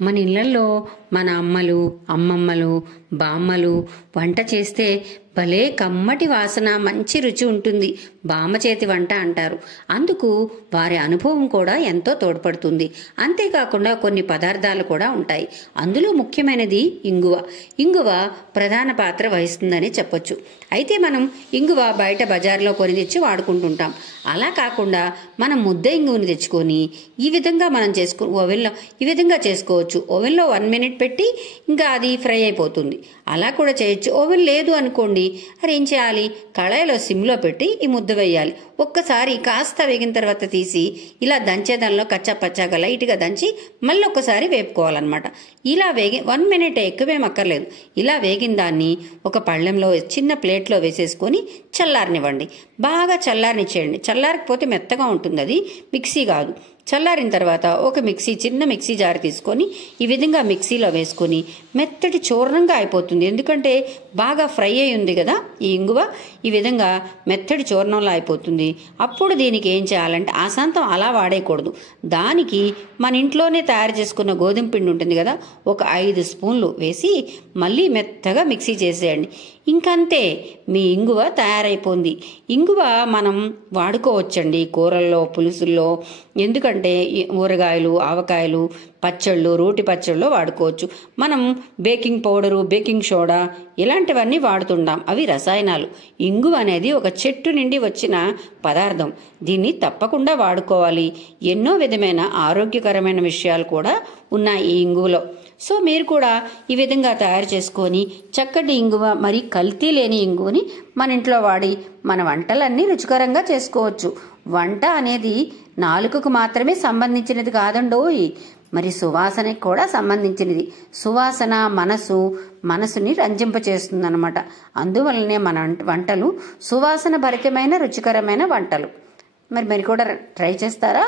మన ఇళ్లలో మన అమ్మలు, అమ్మమ్మలు, బామ్మలు వంట చేస్తే భలే కమ్మటి వాసన, మంచి రుచి ఉంటుంది. బామ్మ చేతి వంట అంటారు. అందుకు వారి అనుభవం కూడా ఎంతో తోడ్పడుతుంది. అంతేకాకుండా కొన్ని పదార్థాలు కూడా ఉంటాయి. అందులో ముఖ్యమైనది ఇంగువ. ఇంగువ ప్రధాన పాత్ర వహిస్తుందని చెప్పొచ్చు. అయితే మనం ఇంగువ బయట బజార్లో కొని తెచ్చి వాడుకుంటుంటాం. అలా కాకుండా మనం ముద్ద ఇంగువని తెచ్చుకొని ఈ విధంగా మనం ఓవెన్లో ఈ విధంగా చేసుకోవచ్చు. ఓవెన్లో 1 మినిట్ పెట్టి ఇంకా అది ఫ్రై అయిపోతుంది. అలా కూడా చేయొచ్చు. ఓవెన్ లేదు అనుకోండి, అది ఏం చేయాలి, కళాయిలో సిమ్లో పెట్టి ఈ ముద్ద వేయాలి. ఒక్కసారి కాస్త వేగిన తర్వాత తీసి ఇలా దంచేదానిలో కచ్చా పచ్చాగా లైట్గా దంచి మళ్ళీ ఒక్కసారి వేపుకోవాలన్నమాట. ఇలా 1 మినిట్ ఎక్కువేం అక్కర్లేదు. ఇలా వేగిన దాన్ని ఒక పళ్ళెంలో చిన్న ప్లేట్లో వేసేసుకొని చల్లారనివ్వండి. బాగా చల్లారనిచ్చేయండి. చల్లారకపోతే మెత్తగా ఉంటుంది, అది మిక్సీ కాదు. చల్లారిన తర్వాత ఒక చిన్న మిక్సీ జార్ తీసుకొని ఈ విధంగా మిక్సీలో వేసుకొని మెత్తటి చూర్ణంగా అయిపోతుంది. ఎందుకంటే బాగా ఫ్రై అయి ఉంది కదా ఈ ఇంగువ, ఈ విధంగా మెత్తటి చూర్ణంలో అయిపోతుంది. అప్పుడు దీనికి ఏం చేయాలంటే ఆశాంతం అలా వాడేయకూడదు. దానికి మన ఇంట్లోనే తయారు చేసుకున్న గోధుమ పిండి ఉంటుంది కదా, ఒక 5 స్పూన్లు వేసి మళ్ళీ మెత్తగా మిక్సీ చేసేయండి. ఇంకంతే, మీ ఇంగువ తయారైపోయింది. ఇంగువ మనం వాడుకోవచ్చండి కూరల్లో, పులుసుల్లో. ఎందుకంటే ఊరగాయలు, ఆవకాయలు, పచ్చళ్ళు, రోటి పచ్చళ్ళలో వాడుకోవచ్చు. మనం బేకింగ్ పౌడరు, బేకింగ్ సోడా ఇలాంటివన్నీ వాడుతుంటాం. అవి రసాయనాలు. ఇంగువ అనేది ఒక చెట్టు నుండి వచ్చిన పదార్థం. దీన్ని తప్పకుండా వాడుకోవాలి. ఎన్నో విధమైన ఆరోగ్యకరమైన విషయాలు కూడా ఉన్నాయి ఈ ఇంగువలో. సో మీరు కూడా ఈ విధంగా తయారు చేసుకొని చక్కటి ఇంగువ, మరి కల్తీ లేని ఇంగువని మన ఇంట్లో వాడి మన వంటలన్నీ రుచికరంగా చేసుకోవచ్చు. వంట అనేది నాలుకకు మాత్రమే సంబంధించినది కాదండోయ్, మరి సువాసనకి కూడా సంబంధించినది. సువాసన మనసుని రంజింపచేస్తుంది అన్నమాట. అందువల్లనే మన వంటలు సువాసన భరితమైన రుచికరమైన వంటలు. మరి కూడా ట్రై చేస్తారా?